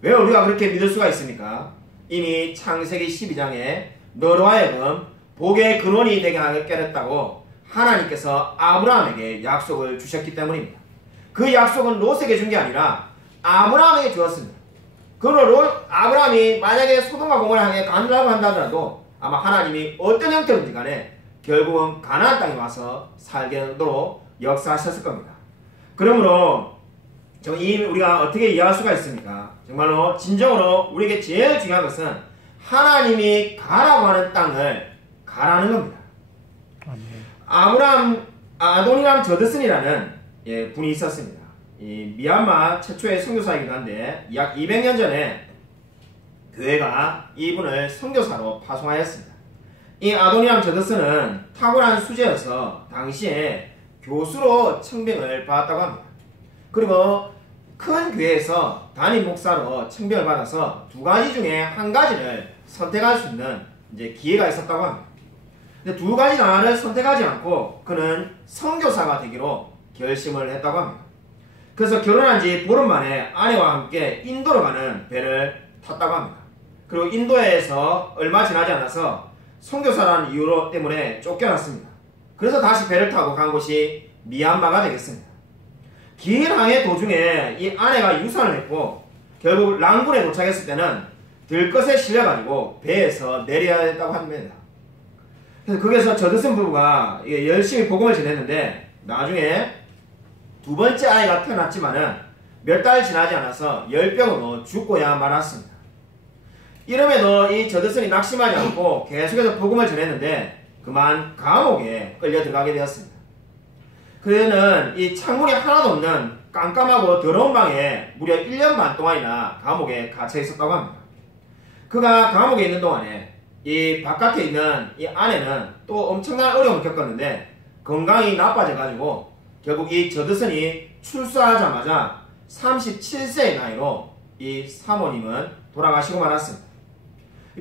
왜 우리가 그렇게 믿을 수가 있습니까? 이미 창세기 12장에 너로 하여금 복의 근원이 되게 하겠다고 하나님께서 아브라함에게 약속을 주셨기 때문입니다. 그 약속은 롯에게 준 게 아니라 아브라함에게 주었습니다. 그러므로 아브라함이 만약에 소돔과 고모라 향해 가려고 한다더라도 아마 하나님이 어떤 형태로든지 간에 결국은 가나안 땅에 와서 살게 하도록 역사하셨을 겁니다. 그러므로 우리가 어떻게 이해할 수가 있습니까? 정말로 진정으로 우리에게 제일 중요한 것은 하나님이 가라고 하는 땅을 가라는 겁니다. 아도니람 저드슨이라는 분이 있었습니다. 이 미얀마 최초의 선교사이기도 한데 약 200년 전에 교회가 이분을 선교사로 파송하였습니다. 이 아도니람 저드슨은 탁월한 수재여서 당시에 교수로 청빙을 받았다고 합니다. 그리고 큰 교회에서 담임 목사로 청빙을 받아서 두 가지 중에 한 가지를 선택할 수 있는 기회가 있었다고 합니다. 근데 두 가지 하나를 선택하지 않고 그는 선교사가 되기로 결심을 했다고 합니다. 그래서 결혼한 지 보름 만에 아내와 함께 인도로 가는 배를 탔다고 합니다. 그리고 인도에서 얼마 지나지 않아서 선교사라는 이유 때문에 쫓겨났습니다. 그래서 다시 배를 타고 간 곳이 미얀마가 되겠습니다. 긴 항해 도중에 이 아내가 유산을 했고 결국 랑군에 도착했을 때는 들것에 실려가지고 배에서 내려야 했다고 합니다. 그래서 거기서 저드슨 부부가 열심히 복음을 전했는데 나중에 두 번째 아이가 태어났지만은 몇 달 지나지 않아서 열병으로 죽고야 말았습니다. 이름에도 이 저드슨이 낙심하지 않고 계속해서 복음을 전했는데 그만 감옥에 끌려 들어가게 되었습니다. 그는 이 창문이 하나도 없는 깜깜하고 더러운 방에 무려 1년 반 동안이나 감옥에 갇혀 있었다고 합니다. 그가 감옥에 있는 동안에 이 바깥에 있는 이 아내는 또 엄청난 어려움을 겪었는데 건강이 나빠져가지고 결국 이 저드슨이 출소하자마자 37세의 나이로 이 사모님은 돌아가시고 말았습니다.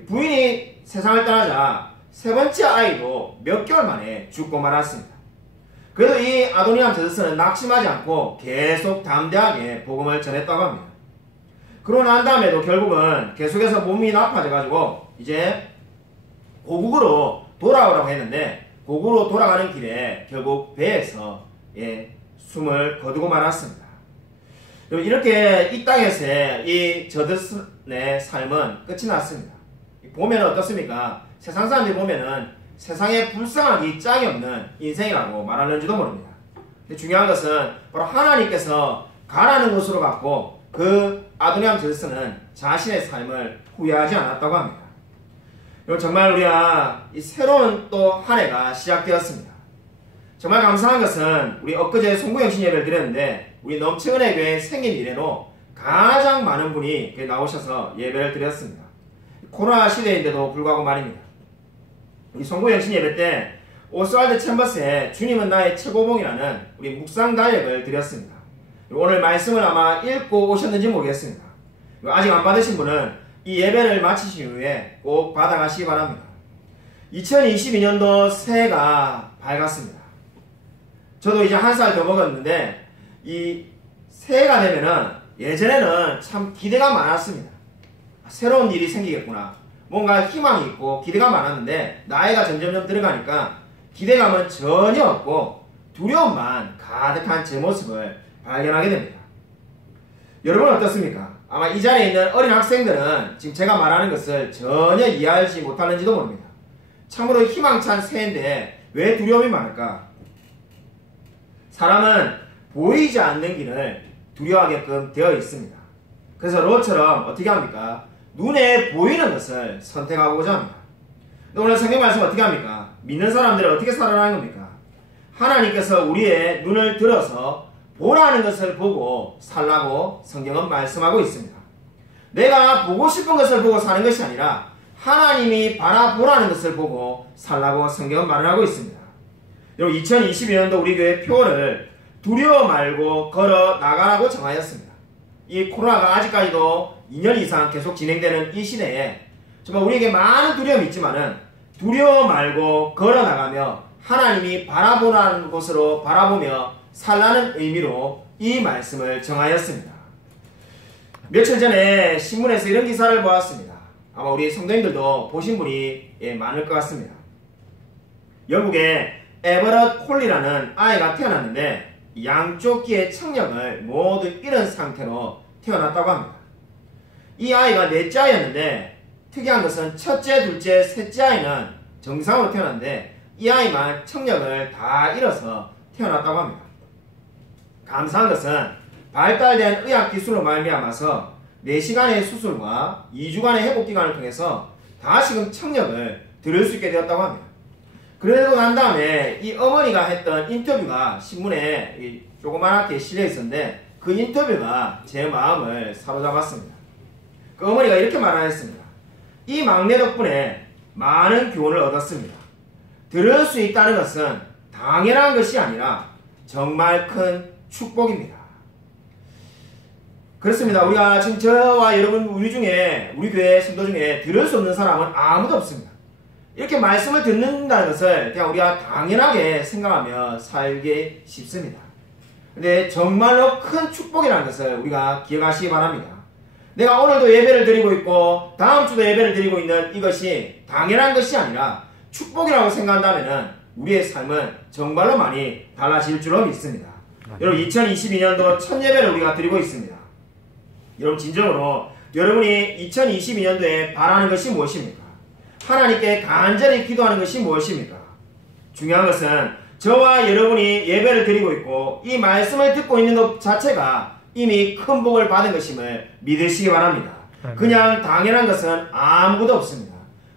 부인이 세상을 떠나자 세 번째 아이도 몇 개월 만에 죽고 말았습니다. 그래도 이 아도니암 제드스는 낙심하지 않고 계속 담대하게 복음을 전했다고 합니다. 그러고 난 다음에도 결국은 계속해서 몸이 나빠져가지고 이제 고국으로 돌아오라고 했는데 고국으로 돌아가는 길에 결국 배에서 숨을 거두고 말았습니다. 이렇게 이 땅에서의 이 저드슨의 삶은 끝이 났습니다. 보면 어떻습니까? 세상 사람들이 보면은 세상에 불쌍하기 짝이 없는 인생이라고 말하는지도 모릅니다. 근데 중요한 것은 바로 하나님께서 가라는 곳으로 갔고 그 아도니암 제드스는 자신의 삶을 후회하지 않았다고 합니다. 정말 우리가 이 새로운 또 한 해가 시작되었습니다. 정말 감사한 것은 우리 엊그제 송구영신 예배를 드렸는데 우리 넘치은혜교회 생일 이래로 가장 많은 분이 나오셔서 예배를 드렸습니다. 코로나 시대인데도 불구하고 말입니다. 우리 송구영신 예배 때 오스왈드 챔버스의 주님은 나의 최고봉이라는 우리 묵상 다역을 드렸습니다. 오늘 말씀을 아마 읽고 오셨는지 모르겠습니다. 아직 안 받으신 분은 이 예배를 마치신 후에 꼭 받아가시기 바랍니다. 2022년도 새해가 밝았습니다. 저도 이제 한 살 더 먹었는데 이 새해가 되면은 예전에는 참 기대가 많았습니다. 새로운 일이 생기겠구나. 뭔가 희망이 있고 기대가 많았는데 나이가 점점점 들어가니까 기대감은 전혀 없고 두려움만 가득한 제 모습을 발견하게 됩니다. 여러분 어떻습니까? 아마 이 자리에 있는 어린 학생들은 지금 제가 말하는 것을 전혀 이해하지 못하는지도 모릅니다. 참으로 희망찬 새해인데 왜 두려움이 많을까? 사람은 보이지 않는 길을 두려워하게끔 되어 있습니다. 그래서 롯처럼 어떻게 합니까? 눈에 보이는 것을 선택하고자 합니다. 오늘 성경 말씀 어떻게 합니까? 믿는 사람들은 어떻게 살아가는 겁니까? 하나님께서 우리의 눈을 들어서 보라는 것을 보고 살라고 성경은 말씀하고 있습니다. 내가 보고 싶은 것을 보고 사는 것이 아니라 하나님이 바라보라는 것을 보고 살라고 성경은 말을 하고 있습니다. 여러분 2022년도 우리 교회 표를 두려워 말고 걸어 나가라고 정하였습니다. 이 코로나가 아직까지도 2년 이상 계속 진행되는 이 시대에 정말 우리에게 많은 두려움이 있지만은 두려워 말고 걸어 나가며 하나님이 바라보라는 곳으로 바라보며 살라는 의미로 이 말씀을 정하였습니다. 며칠 전에 신문에서 이런 기사를 보았습니다. 아마 우리 성도님들도 보신 분이 많을 것 같습니다. 영국의 에버럿 콜리라는 아이가 태어났는데 양쪽 귀의 청력을 모두 잃은 상태로 태어났다고 합니다. 이 아이가 넷째 아이였는데 특이한 것은 첫째, 둘째, 셋째 아이는 정상으로 태어났는데 이 아이만 청력을 다 잃어서 태어났다고 합니다. 감사한 것은 발달된 의학기술로 말미암아서 4시간의 수술과 2주간의 회복기간을 통해서 다시금 청력을 들을 수 있게 되었다고 합니다. 그러고 난 다음에 이 어머니가 했던 인터뷰가 신문에 조그맣게 실려 있었는데 그 인터뷰가 제 마음을 사로잡았습니다. 그 어머니가 이렇게 말하였습니다. 이 막내 덕분에 많은 교훈을 얻었습니다. 들을 수 있다는 것은 당연한 것이 아니라 정말 큰 축복입니다. 그렇습니다. 우리가 지금 저와 여러분 우리 교회 성도 중에 들을 수 없는 사람은 아무도 없습니다. 이렇게 말씀을 듣는다는 것을 그냥 우리가 당연하게 생각하며 살기 쉽습니다. 근데 정말로 큰 축복이라는 것을 우리가 기억하시기 바랍니다. 내가 오늘도 예배를 드리고 있고 다음 주도 예배를 드리고 있는 이것이 당연한 것이 아니라 축복이라고 생각한다면 우리의 삶은 정말로 많이 달라질 줄로 믿습니다. 여러분 2022년도 첫 예배를 우리가 드리고 있습니다. 여러분 진정으로 여러분이 2022년도에 바라는 것이 무엇입니까? 하나님께 간절히 기도하는 것이 무엇입니까? 중요한 것은 저와 여러분이 예배를 드리고 있고 이 말씀을 듣고 있는 것 자체가 이미 큰 복을 받은 것임을 믿으시기 바랍니다. 그냥 당연한 것은 아무것도 없습니다.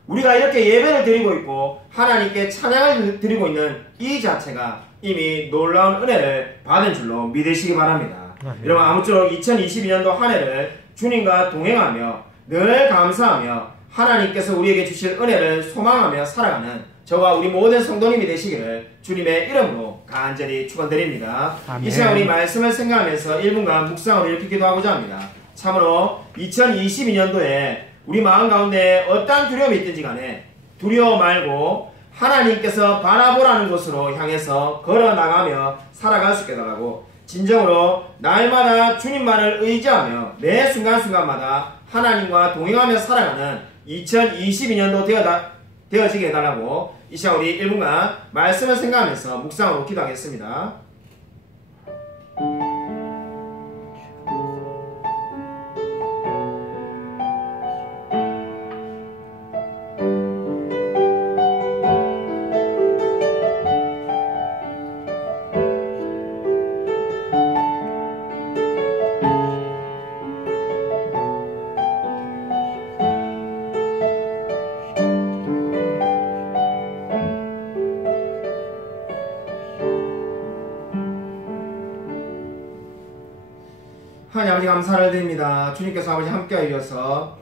우리가 이렇게 예배를 드리고 있고 하나님께 찬양을 드리고 있는 이 자체가 이미 놀라운 은혜를 받은 줄로 믿으시기 바랍니다. 여러분 아무쪼록 2022년도 한 해를 주님과 동행하며 늘 감사하며 하나님께서 우리에게 주실 은혜를 소망하며 살아가는 저와 우리 모든 성도님이 되시기를 주님의 이름으로 간절히 축원드립니다. 이 시간 우리 말씀을 생각하면서 1분간 묵상으로 이렇게 기도하고자 합니다. 참으로 2022년도에 우리 마음 가운데 어떠한 두려움이 있든지 간에 두려워 말고 하나님께서 바라보라는 곳으로 향해서 걸어나가며 살아갈 수 있게 달라고 진정으로 날마다 주님만을 의지하며 매 순간순간마다 하나님과 동행하며 살아가는 2022년도 되어지게 해달라고 이 시간 우리 1분간 말씀을 생각하면서 묵상으로 기도하겠습니다. 하나님 아버지 감사를 드립니다. 주님께서 아버지 함께하여 주셔서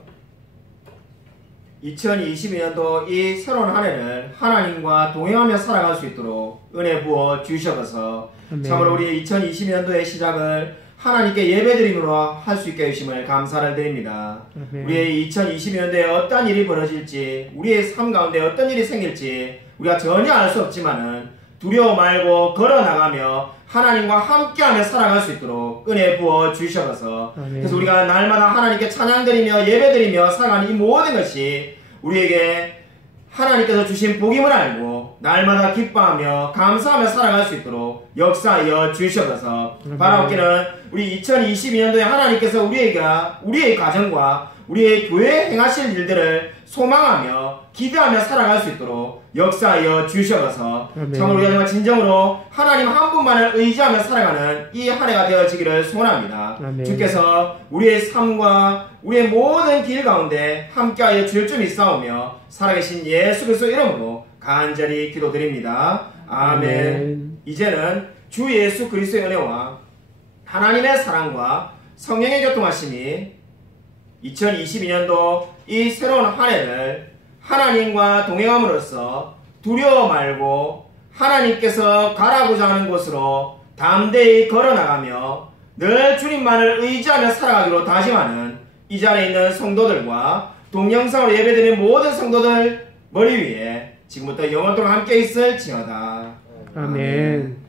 2022년도 이 새로운 한 해를 하나님과 동행하며 살아갈 수 있도록 은혜 부어 주셔서 참으로 우리 2022년도의 시작을 하나님께 예배드림으로 할 수 있게 해주심을 감사를 드립니다. 우리의 2022년도에 어떤 일이 벌어질지 우리의 삶 가운데 어떤 일이 생길지 우리가 전혀 알 수 없지만은 두려워 말고 걸어나가며 하나님과 함께하며 살아갈 수 있도록 은혜 부어 주셔서 그래서 우리가 날마다 하나님께 찬양드리며 예배드리며 살아가는 이 모든 것이 우리에게 하나님께서 주신 복임을 알고 날마다 기뻐하며 감사하며 살아갈 수 있도록 역사하여 주셔서 바라옵기는 우리 2022년도에 하나님께서 우리의 가정과 우리의 교회에 행하실 일들을 소망하며 기대하며 살아갈 수 있도록 역사하여 주셔서 참으로 우리가 정말 진정으로 하나님 한 분만을 의지하며 살아가는 이 한 해가 되어지기를 소원합니다. 주께서 우리의 삶과 우리의 모든 길 가운데 함께하여 주실 줄 믿사오며 살아계신 예수 그리스도 이름으로 간절히 기도드립니다. 아멘. 이제는 주 예수 그리스도의 은혜와 하나님의 사랑과 성령의 교통하심이 2022년도 이 새로운 한 해를 하나님과 동행함으로써 두려워 말고 하나님께서 가라고자 하는 곳으로 담대히 걸어나가며 늘 주님만을 의지하며 살아가기로 다짐하는 이 자리에 있는 성도들과 동영상으로 예배드리는 모든 성도들 머리 위에 지금부터 영원토록 함께 있을지어다. 아멘.